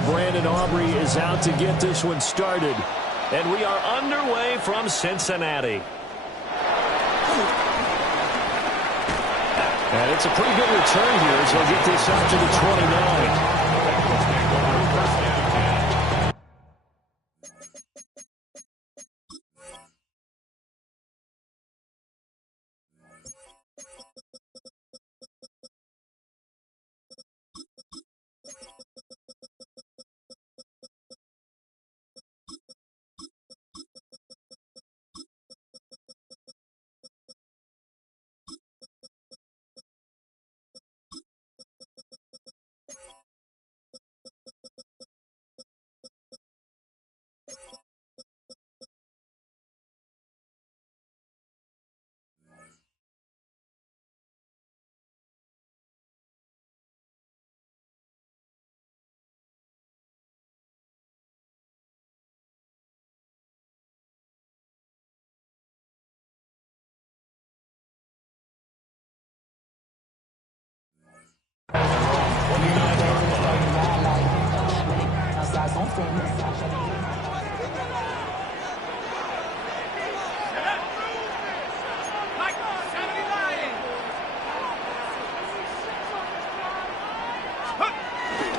Brandon Aubrey is out to get this one started. And we are underway from Cincinnati. And it's a pretty good return here as they'll get this up to the 29.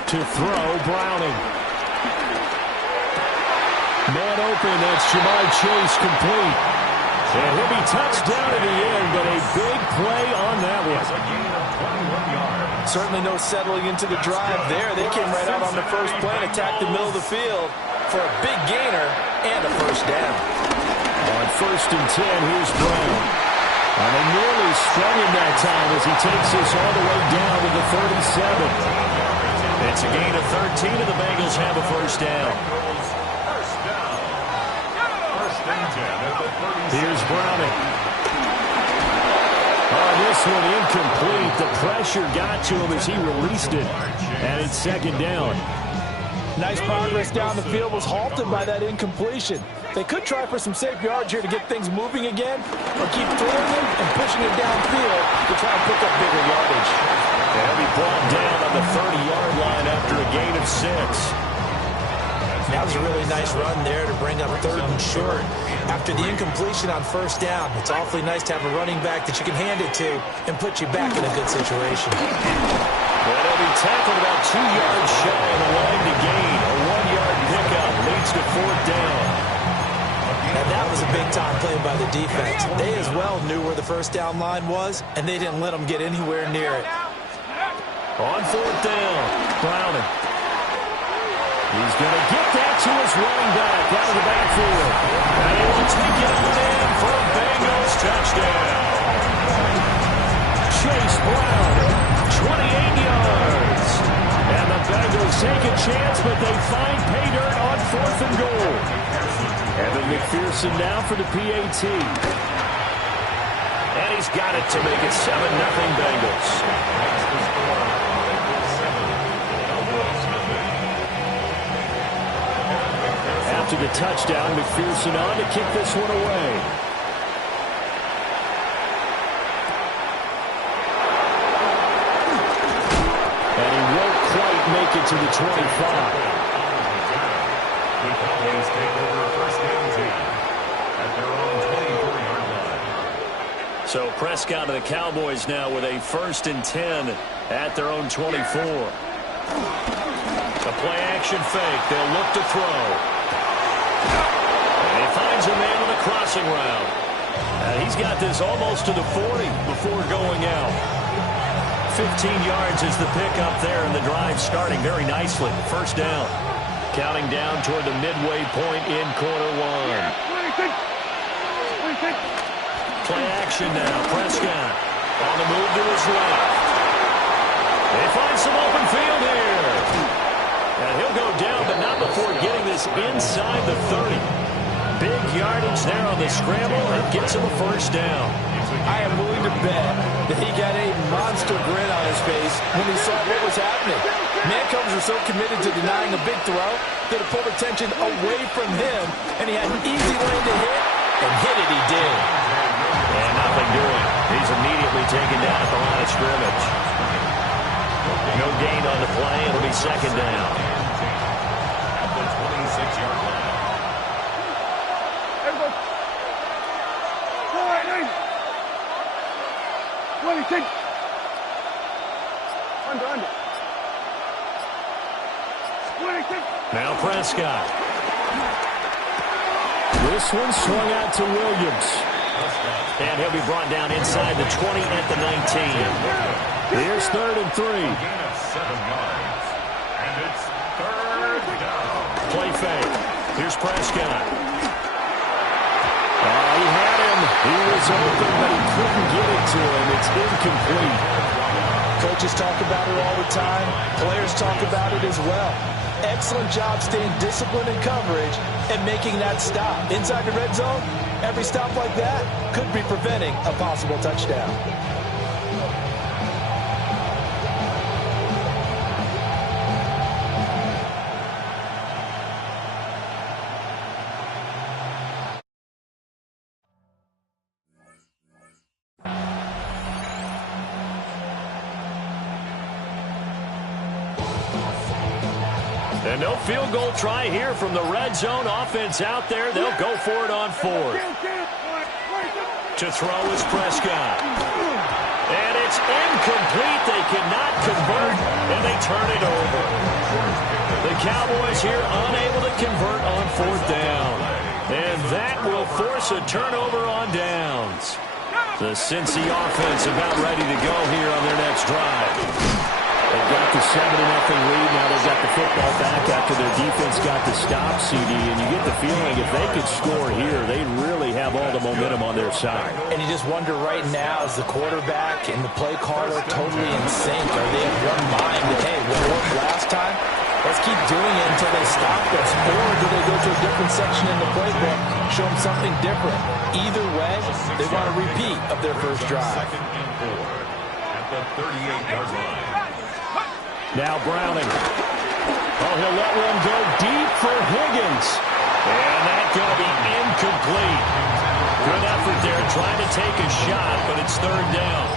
To throw, Browning. Man open, that's Jamar Chase complete. And he'll be touched down at the end, but a big play on that one. Certainly no settling into the drive there. They came right out on the first play and attacked the middle of the field for a big gainer and a first down. On 1st and 10, here's Brown. And they nearly sprung him that time as he takes this all the way down to the 37. It's a gain of 13, and the Bengals have a first down. Here's Browning. Oh, this one incomplete. The pressure got to him as he released it. And it's 2nd down. Nice progress down the field was halted by that incompletion. They could try for some safe yards here to get things moving again, or keep throwing it and pushing it downfield to try and pick up bigger yardage. They'll be brought down on the 30-yard line after a gain of 6. That was a really nice run there to bring up 3rd and short. After the incompletion on 1st down, it's awfully nice to have a running back that you can hand it to and put you back in a good situation. Well, he'll be tackled about 2 yards shy of the line to gain. A 1-yard pickup leads to 4th down. And that was a big-time play by the defense. They as well knew where the 1st down line was, and they didn't let them get anywhere near it. On 4th down, Browning. He's going to get that to his running back out of the backfield. And he will take it on in for a Bengals touchdown. Chase Brown, 28 yards. And the Bengals take a chance, but they find pay dirt on 4th and goal. Evan McPherson now for the PAT. And he's got it to make it 7-0 Bengals. After the touchdown, McPherson on to kick this one away. And he won't quite make it to the 25. So Prescott and the Cowboys now with a 1st and 10 at their own 24. A play-action fake. They'll look to throw. And he finds a man on the crossing route. He's got this almost to the 40 before going out. 15 yards is the pickup there, and the drive starting very nicely. 1st down. Counting down toward the midway point in quarter 1. Play action now. Prescott on the move to his left. They find some open field here. And he'll go down, but not before getting this inside the 30. Big yardage there on the scramble and gets him a 1st down. I am willing to bet that he got a monster grin on his face when he saw what was happening. Mancombs were so committed to denying a big throw that it pulled attention away from him, and he had an easy lane to hit, and hit it he did. And nothing doing. He's immediately taken down at the line of scrimmage. No gain on the play. It'll be 2nd down. Now Prescott. This one swung out to Williams. And he'll be brought down inside the 20 at the 19. Here's 3rd and 3. And it's 3rd down. Play fake. Here's Prescott. He had him. He was open, but he couldn't get it to him. It's incomplete. Coaches talk about it all the time. Players talk about it as well. Excellent job staying disciplined in coverage and making that stop. Inside the red zone, every stop like that could be preventing a possible touchdown. And no field goal try here from the red zone. Offense out there. They'll go for it on 4th. To throw is Prescott. And it's incomplete. They cannot convert, and they turn it over. The Cowboys here unable to convert on 4th down. And that will force a turnover on downs. The Cincy offense about ready to go here on their next drive. They've got the 7-0 lead. Now they've got the football back after their defense got the stop, CD. And you get the feeling if they could score here, they'd really have all the momentum on their side. And you just wonder right now, is the quarterback and the play caller totally in sync? Are they of one mind that, hey, what worked last time? Let's keep doing it until they stop us. Or do they go to a different section in the playbook, show them something different? Either way, they want a repeat of their first drive. 2nd and 4 at the 38-yard line. Now Browning. He'll let one go deep for Higgins. And that's going to be incomplete. Good effort there trying to take a shot, but it's 3rd down.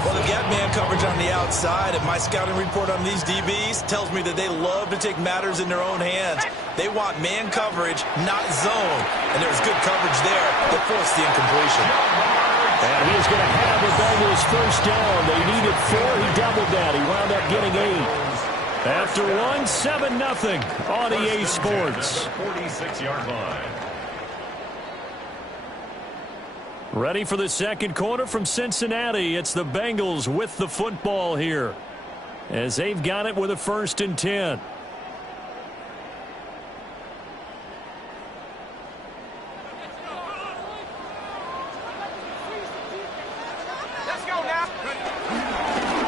Well, they've got man coverage on the outside, and my scouting report on these DBs tells me that they love to take matters in their own hands. They want man coverage, not zone. And there's good coverage there that forced the incompletion. And he's going to have the Bengals first down. They needed 4. He doubled that. He wound up getting 8. After 7-0 on EA Sports. 46-yard line. Ready for the second quarter from Cincinnati. It's the Bengals with the football here, as they've got it with a 1st and 10.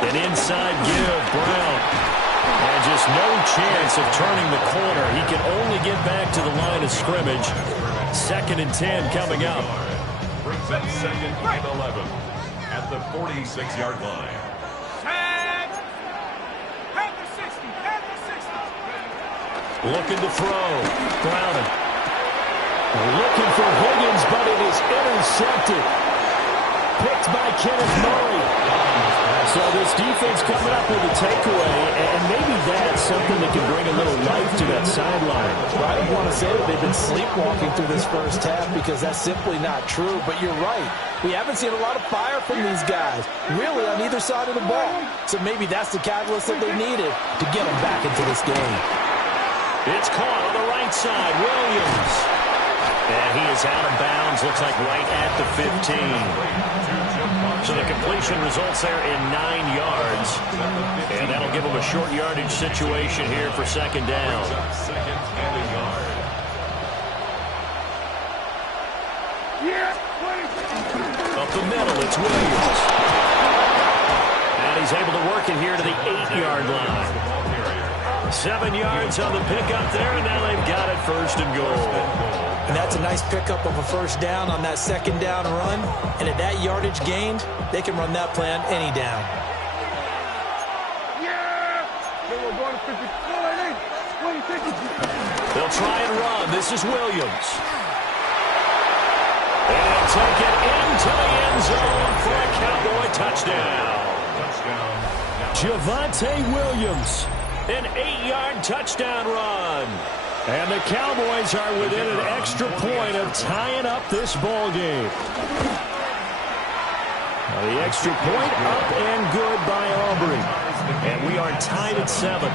An inside give, Brown. And just no chance of turning the corner. He can only get back to the line of scrimmage. 2nd and 10 coming up. Brings up 2nd and 11 at the 46-yard line. Looking to throw. Browning. Looking for Higgins, but it is intercepted. Picked by Kenneth Murray. So this defense coming up with a takeaway, and maybe that's something that can bring a little life to that sideline. Well, I don't want to say that they've been sleepwalking through this first half because that's simply not true, but you're right. We haven't seen a lot of fire from these guys, really, on either side of the ball. So maybe that's the catalyst that they needed to get them back into this game. It's caught on the right side. Williams. And he is out of bounds. Looks like right at the 15. So the completion results there in 9 yards. And that'll give them a short yardage situation here for 2nd down. Up the middle, it's Williams. And he's able to work it here to the 8-yard line. 7 yards on the pickup there, and now they've got it 1st and goal. And that's a nice pickup of a first down on that 2nd down run. And at that yardage gained, they can run that play on any down. They'll try and run. This is Williams. And he'll take it into the end zone for a Cowboy touchdown. Javonte Williams. An 8-yard touchdown run. And the Cowboys are within an extra point of tying up this ball game. The extra point up and good by Aubrey. And we are tied at 7.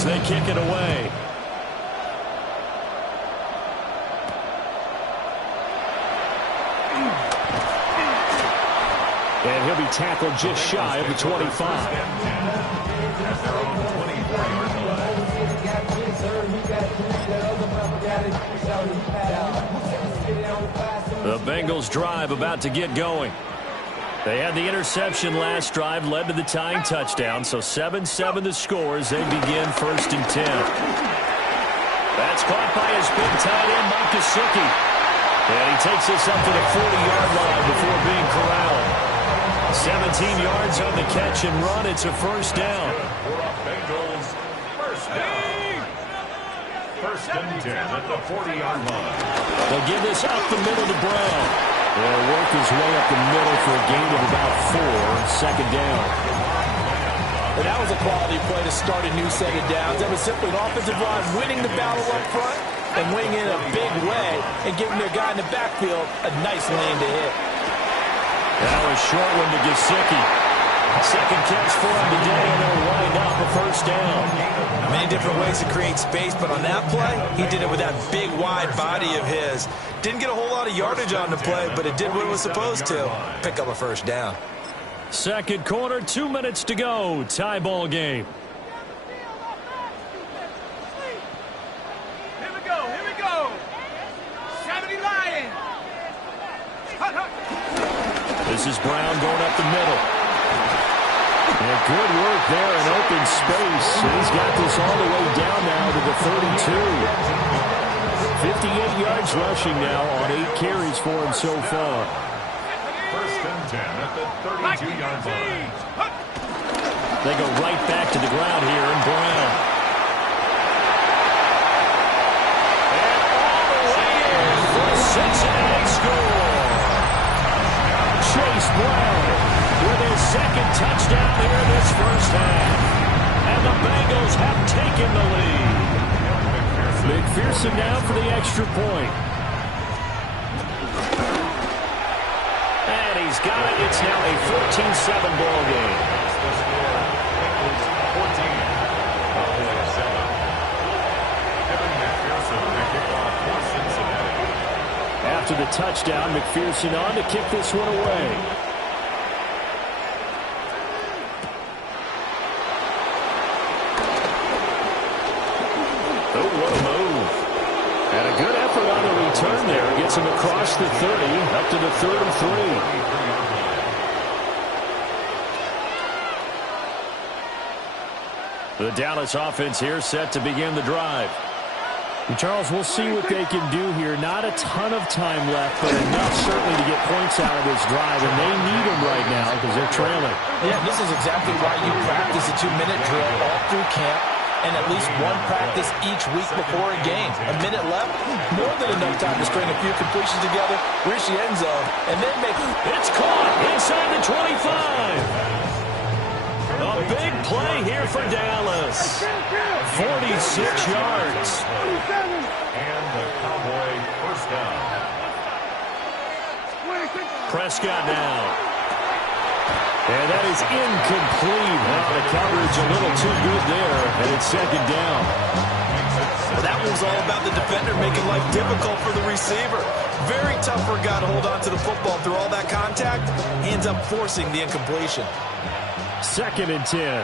as they kick it away. And he'll be tackled just shy of the 25. The Bengals drive about to get going. They had the interception last drive, led to the tying touchdown, so 7-7 the score as they begin 1st and 10. That's caught by his big tight end, Mike Gesicki. And he takes this up to the 40-yard line before being corralled. 17 yards on the catch and run. It's a 1st down. Bengals first down. 1st and 10 at the 40-yard line. They'll give this up the middle to Brown. They'll work his way up the middle for a gain of about 4. 2nd down. And that was a quality play to start a new set of downs. That was simply an offensive line winning the battle up front and winning in a big way and giving their guy in the backfield a nice lane to hit. That was short one to Gesicki. 2nd catch for him today, and they'll wind up a 1st down. Many different ways to create space, but on that play, he did it with that big, wide body of his. Didn't get a whole lot of yardage on the play, but it did what it was supposed to. Pick up a 1st down. 2nd quarter, 2 minutes to go. Tie ball game. Here we go. 70 Lions. This is Brown going up the middle. And good work there in open space. And he's got this all the way down now to the 32. 58 yards rushing now on 8 carries for him so far. 1st and 10 at the 32-yard line. They go right back to the ground here, and Brown. And all the way in for the Cincinnati score. Chase Brown with his 2nd touchdown here in this 1st half. And the Bengals have taken the lead. McPherson now for the extra point. And he's got it. It's now a 14-7 ball game. After the touchdown, McPherson on to kick this one away. Oh, what a move. And a good effort on the return there. Gets him across the 30, up to the 33. The Dallas offense here set to begin the drive. And Charles, we'll see what they can do here. Not a ton of time left, but enough certainly to get points out of this drive, and they need them right now because they're trailing. Yeah, this is exactly why you practice a 2-minute drill all through camp and at least one practice each week before a game. A minute left, more than enough time to string a few completions together, reach the end zone, and then make... It's caught inside the 25. A big play here for Dallas. 46 yards. And the Cowboy 1st down. Prescott now. And that is incomplete. Well, the coverage a little too good there, and it's 2nd down. Well, that was all about the defender making life difficult for the receiver. Very tough for a guy to hold on to the football through all that contact. He ends up forcing the incompletion. 2nd and 10.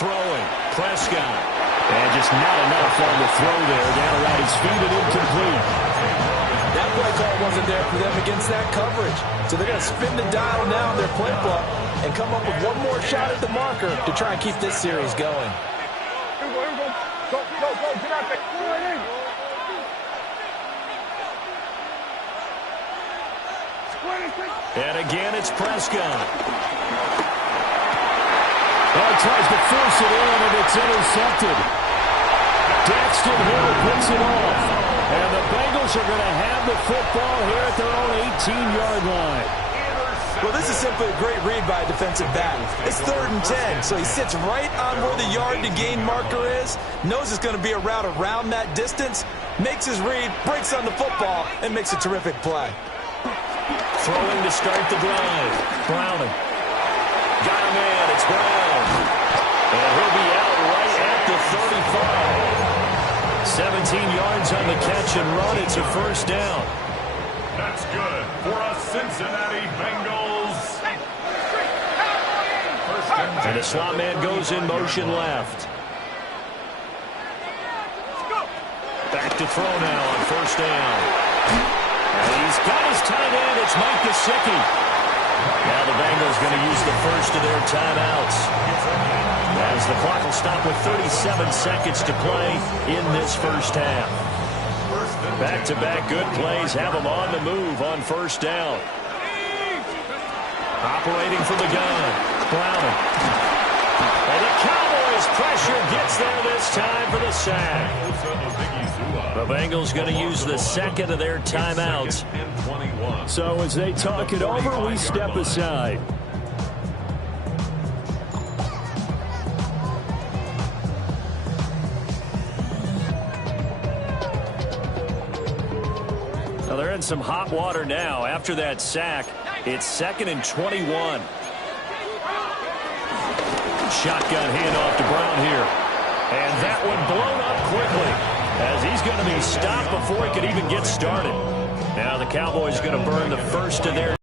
Throwing. Prescott. And just not enough on the throw there. Down around his feet and incomplete. That play call wasn't there for them against that coverage. So they're going to spin the dial now in their playbook and come up with one more shot at the marker to try and keep this series going. Go, get out there. And again, it's Prescott. Oh, tries to force it in, and it's intercepted. Daxton Hill picks it off. And the Bengals are going to have the football here at their own 18-yard line. Well, this is simply a great read by a defensive back. It's 3rd and 10, so he sits right on where the yard-to-gain marker is, knows it's going to be a route around that distance, makes his read, breaks on the football, and makes a terrific play. Throwing to start the drive. Browning. Got a man. It's Brown. And he'll be out right at the 35. 17 yards on the catch and run. It's a first down. That's good for a Cincinnati Bengals. And the slot man goes in motion left. Back to throw now on first down. And he's got his tight end. It's Mike Gesicki. Now the Bengals going to use the first of their timeouts, as the clock will stop with 37 seconds to play in this first half. Back-to-back good plays have them on the move on first down. Operating from the gun, Browning. And the Cowboys' pressure gets there this time for the sack. The Bengals going to use the second of their timeouts. So as they talk it over, we step aside. Now they're in some hot water now. After that sack, it's 2nd and 21. Shotgun handoff to Brown here. And that one blown up quickly, as he's going to be stopped before he could even get started. Now the Cowboys going to burn the first of their.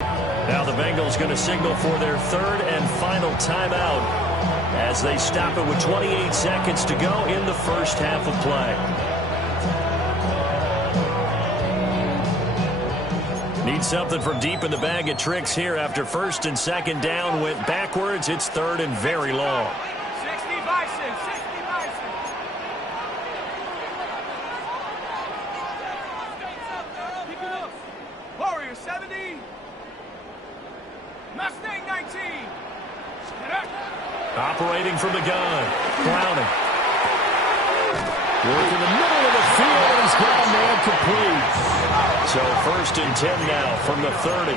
Now the Bengals going to signal for their third and final timeout, as they stop it with 28 seconds to go in the first half of play. Need something from deep in the bag of tricks here after first and second down went backwards. It's third and very long. 60 Bison, 60 Bison. Keep it up. Warrior 70. Mustang 19. Operating from the gun, Browning. Work in the middle of the field, and he's got a man complete. So first and 10 now from the 30.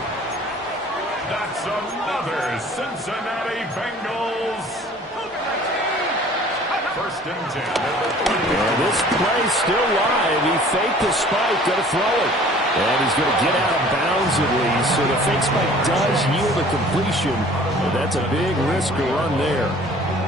That's another Cincinnati Bengals. First and 10 at the 20. And this play's still live. He faked the spike, going to throw it. And he's going to get out of bounds at least. So the fake spike does yield a completion. But that's a big risk to run there.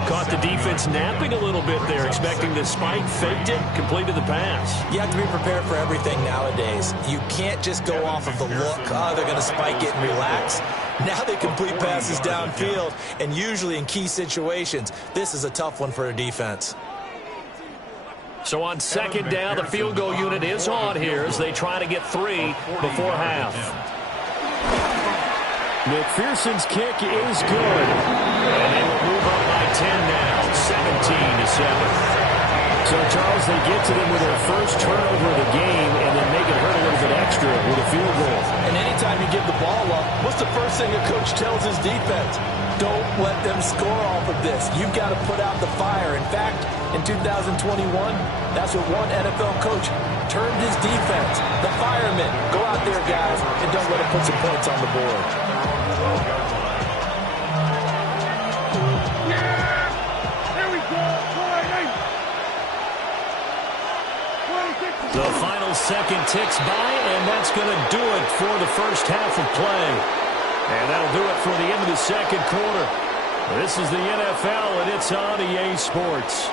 Caught the defense napping a little bit there, expecting the spike, faked it, completed the pass. You have to be prepared for everything nowadays. You can't just go off of the look, oh, they're going to spike it and relax. Now they complete passes downfield, and usually in key situations, this is a tough one for a defense. So on second down, the field goal unit is on here as they try to get 3 before half. McPherson's kick is good. And they will move up by 10 now, 17-7. So, Charles, they get to them with their first turnover of the game and then make it hurt a little bit extra with a field goal. And anytime you give the ball up, what's the first thing a coach tells his defense? Don't let them score off of this. You've got to put out the fire. In fact, in 2021, that's what one NFL coach termed his defense. The firemen. Go out there, guys, and don't let them put some points on the board. The final second ticks by, and that's going to do it for the first half of play. And that'll do it for the end of the second quarter. This is the NFL, and it's on EA Sports.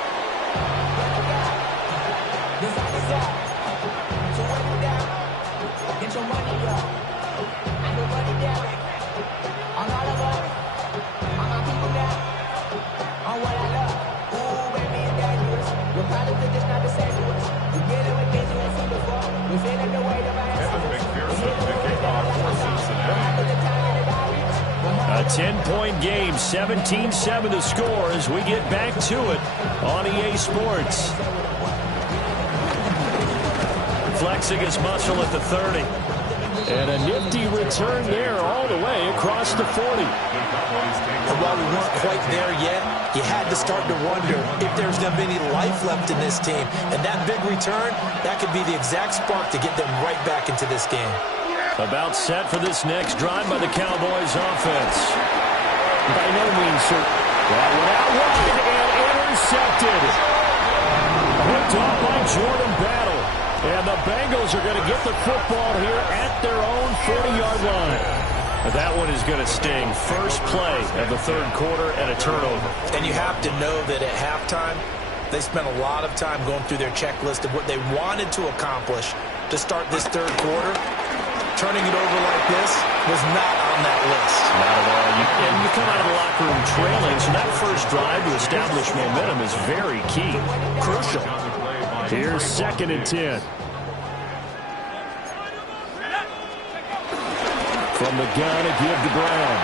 A 10-point game, 17-7 to score as we get back to it on EA Sports. Flexing his muscle at the 30. And a nifty return there all the way across the 40. And while we weren't quite there yet, you had to start to wonder if there's going to be any life left in this team. And that big return, that could be the exact spark to get them right back into this game. About set for this next drive by the Cowboys offense. By no means certain. That one out wide and intercepted. Picked off by Jordan Battle. And the Bengals are going to get the football here at their own 40-yard line. That one is going to sting. First play of the third quarter and a turnover. And you have to know that at halftime, they spent a lot of time going through their checklist of what they wanted to accomplish to start this third quarter. Turning it over like this was not on that list. Not at all. You come out of the locker room trailing, so that first drive to establish momentum is very key. Crucial. Here's 2nd and 10. From the gun, a give to Brown.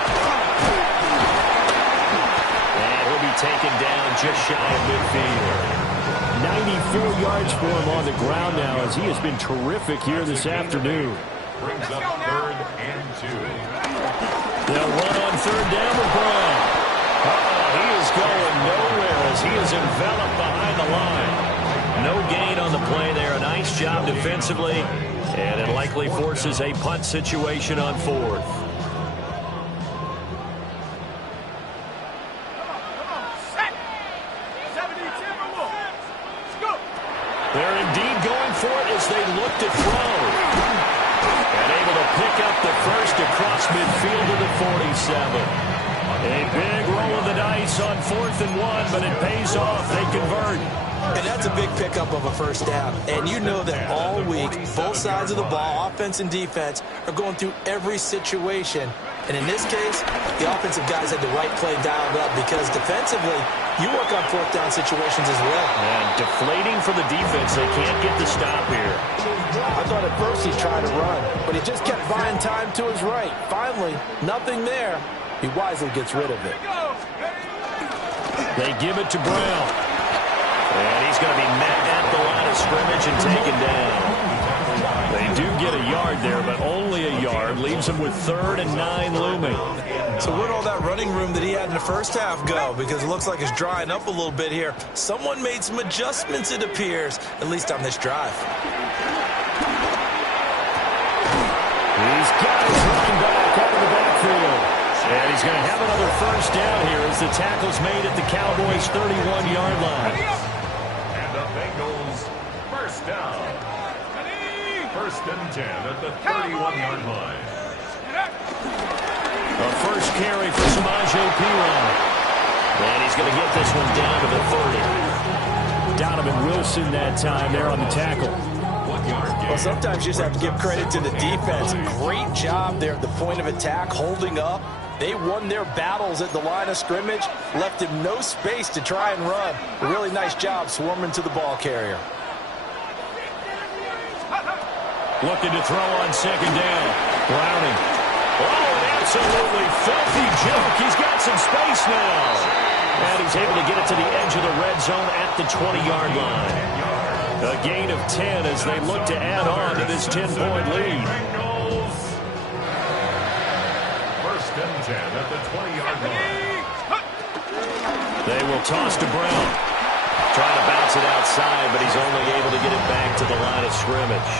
And he'll be taken down just shy of midfield. 94 yards for him on the ground now as he has been terrific here this afternoon. Brings up 3rd and 2. They'll run on 3rd down with Brown. He is going nowhere as he is enveloped behind the line. No gain on the play there. A nice job defensively. And it likely forces a punt situation on 4th. They're indeed going for it as they look to throw. And able to pick up the first across midfield to the 47. A big roll of the dice on 4th and 1, but it pays off. They convert. And that's a big pickup of a first down. And you know that all week, both sides of the ball, offense and defense, are going through every situation. And in this case, the offensive guys had the right play dialed up because defensively, you work on 4th down situations as well. And deflating for the defense. They can't get the stop here. I thought at first he'd try to run, but he just kept buying time to his right. Finally, nothing there. He wisely gets rid of it. They give it to Brown. And he's going to be met at the line of scrimmage and taken down. They do get a yard there, but only a yard. Leaves them with 3rd and 9 looming. So where'd all that running room that he had in the first half go? Because it looks like it's drying up a little bit here. Someone made some adjustments, it appears, at least on this drive. He's got his running back out of the backfield. And he's going to have another first down here as the tackle's made at the Cowboys' 31-yard line. And the Bengals first down. 1st and 10 at the 31-yard line. A first carry for Samaje Perine. And he's going to get this one down to the 30. Donovan Wilson that time there on the tackle. Well, sometimes you just have to give credit to the defense. Great job there at the point of attack, holding up. They won their battles at the line of scrimmage, left him no space to try and run. A really nice job swarming to the ball carrier. Looking to throw on 2nd down. Browning. Oh, an absolutely filthy joke. He's got some space now. And he's able to get it to the edge of the red zone at the 20-yard line. A gain of 10 as they look to add on to this 10-point lead. 1st and 10 at the 20-yard line. They will toss to Brown. Trying to bounce it outside, but he's only able to get it back to the line of scrimmage.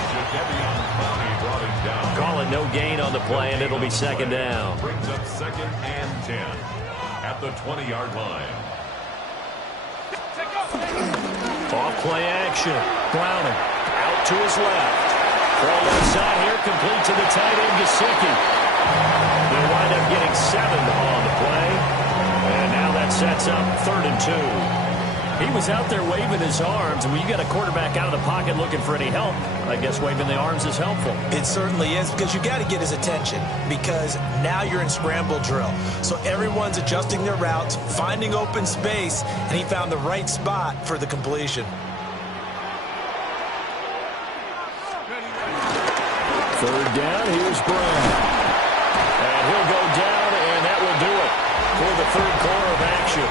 Call it no gain on the play, and it'll be 2nd down. Brings up 2nd and 10 at the 20-yard line. Off play action. Browning out to his left. Throw left side here, complete to the tight end, Gesicki. They'll wind up getting 7 on the play. And now that sets up 3rd and 2. He was out there waving his arms, and when you got a quarterback out of the pocket looking for any help, I guess waving the arms is helpful. It certainly is, because you got to get his attention, because now you're in scramble drill. So everyone's adjusting their routes, finding open space, and he found the right spot for the completion. 3rd down, here's Brown. And he'll go down, and that will do it for the 3rd quarter of action.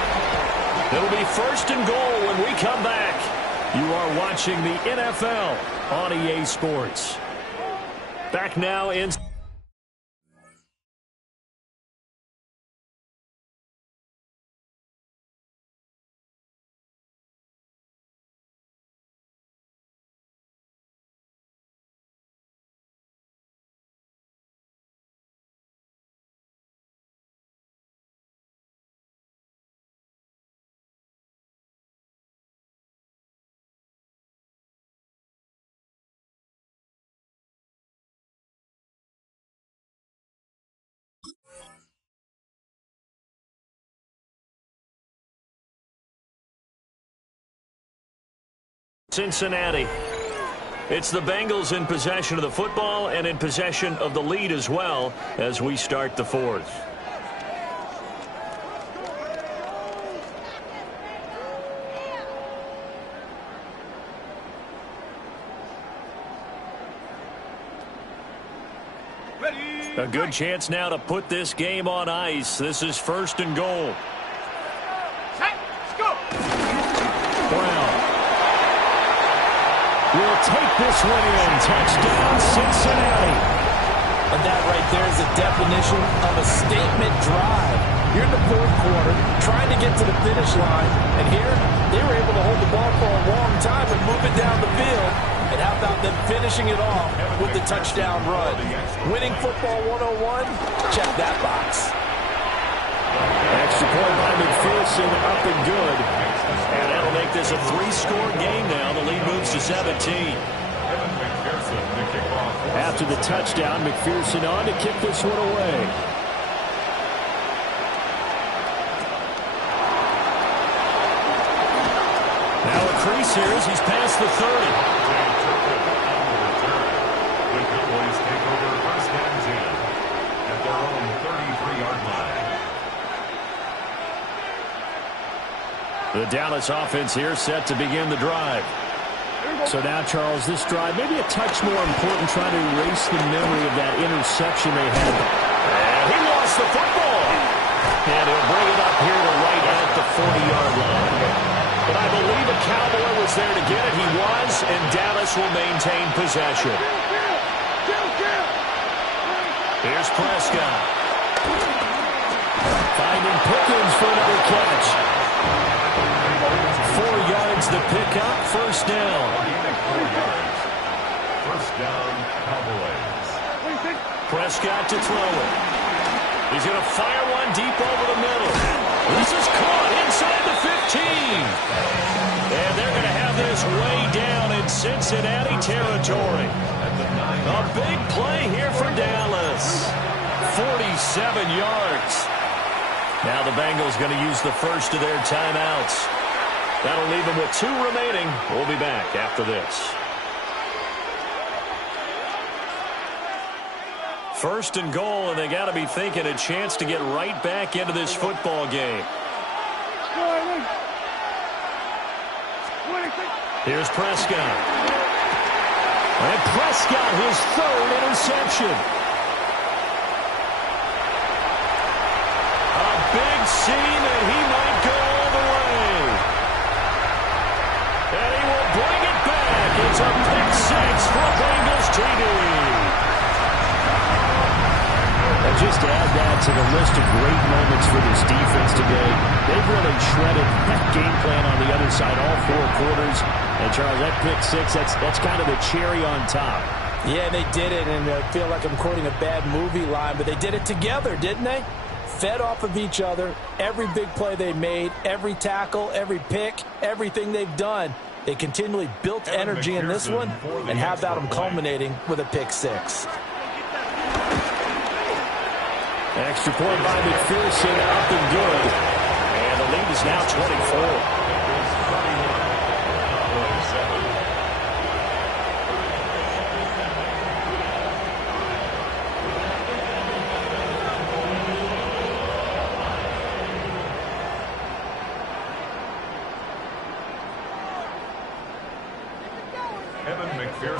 It'll be 1st and goal when we come back. You are watching the NFL on EA Sports. Back now in... Cincinnati. It's the Bengals in possession of the football and in possession of the lead as well as we start the fourth. A good chance now to put this game on ice. This is 1st and goal. Let's go. Brown will take this one in. Touchdown, Cincinnati. And that right there is a definition of a statement drive. You're in the fourth quarter, trying to get to the finish line, and here they were able to hold the ball for a long time and move it down the field. And how about them finishing it off with the touchdown run? Winning football 101? Check that box. Extra point by McPherson, up and good. And that'll make this a 3-score game now. The lead moves to 17. After the touchdown, McPherson on to kick this one away. Now a crease here as he's past the 30. The Dallas offense here set to begin the drive. So now, Charles, this drive maybe a touch more important, trying to erase the memory of that interception they had. And he lost the football. And he'll bring it up here to right at the 40-yard line. But I believe a Cowboy was there to get it. He was, and Dallas will maintain possession. Here's Prescott. Finding Pickens for another catch. 4 yards to pick up, 1st down. 1st down, Cowboys. Prescott to throw it. He's going to fire one deep over the middle. This is caught inside the 15. And they're going to have this way down in Cincinnati territory. A big play here for Dallas. 47 yards. Now the Bengals going to use the first of their timeouts. That'll leave them with 2 remaining. We'll be back after this. 1st and goal, and they got to be thinking a chance to get right back into this football game. Here's Prescott. And Prescott, his 3rd interception. A big seam, and he might go all the way. And he will bring it back. It's a pick 6 for Bengals TD. And just add that to the list of great moments for this defense today. They've really shredded that game plan on the other side all 4 quarters. And, Charles, that pick 6, that's kind of the cherry on top. Yeah, they did it, and I feel like I'm quoting a bad movie line, but they did it together, didn't they? Fed off of each other, every big play they made, every tackle, every pick, everything they've done. They continually built energy in this one, and how about them culminating with a pick 6? Extra point by McPherson, up and good. And the lead is now 24.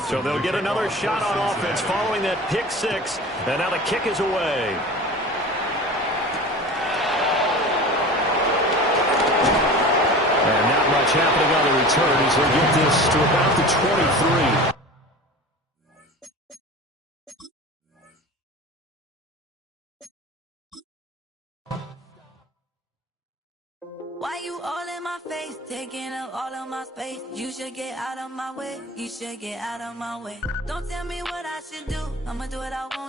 So they'll get another shot on offense following that pick 6. And now the kick is away. And not much happening on the return as they get this to about the 23. Why you all in my face, taking up all of my space? You should get out of my way, you should get out of my way. Don't tell me what I should do, I'ma do what I want.